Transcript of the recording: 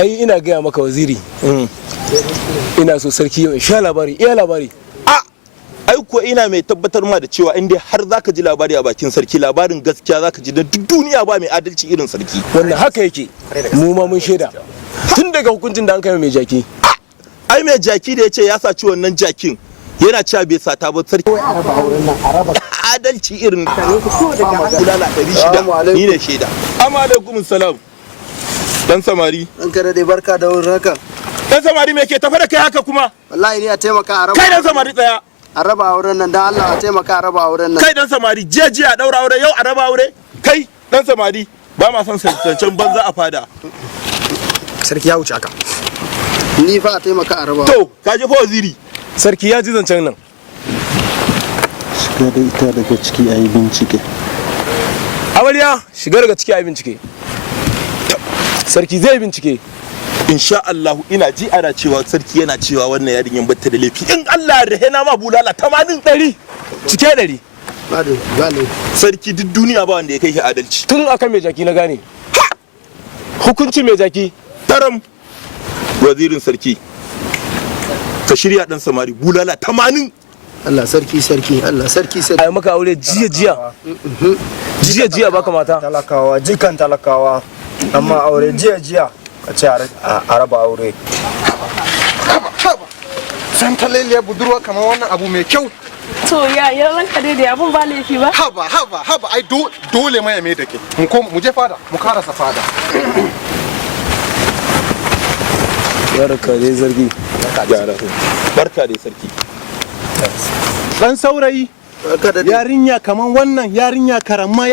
ai ina gaya maka waziri, ina so sarki yau in sha labari, iya labari. Ai kuwa ina mai tabbatar ma da cewa in dai har zaka ji labari a bakin sarki, labarin gaskiya zaka ji, da duk duniya ba mai adalci irin sarki. Wannan haka yake, mu ma mun shaida tun daga hukuncin da an kai mai jaki. Ai mai jaki da ya ce ya saci wannan jakin yana cewa bai sata ba sarki. Adalci irin kulala 600 ni ne shaida. Amma alaikum salam. Dan samari. An kare dai barka da wurin haka. Dan samari me ke tafa da kai haka kuma? Wallahi ni a taimaka a raba. Kai dan samari tsaya. A raba auren nan dan Allah a taimaka a raba auren nan. Kai dan samari jiya a daura aure, yau a raba aure. Kai dan samari ba ma son zancen banza a fada. Sarki ya wuce haka. Ni fa a taimaka a raba. To ka ji fa waziri. Sarki ya ji zancen nan. Shiga da ita daga ciki a yi bincike. Amarya shiga daga ciki a yi bincike. Sarki zai bincike. Insha Allah ina ji ana cewa sarki yana cewa wannan yarinyan batta da laifi. In Allah ya rahena ma bulala 80 100 cike 100. Gale. Sarki duk duniya ba wanda ya kai shi adalci. Tun akan mai jaki na gane. Hukunci mai jaki. Taram wazirin sarki. Ka shirya dan samari bulala 80. Allah sarki Allah sarki. Ai maka aure jiya. Jiya baka mata. Talakawa jikan talakawa amma aure jiya ka ce a raba aure. Haba san talaliya budurwa kamar wannan abu mai kyau. To ya ranka dai da abun ba laifi ba. Haba ai dole mai mai dake mu je fada mu karasa fada. Barka dai zargi. Barka dai sarki. Dan saurayi yarinya kamar wannan yarinya karama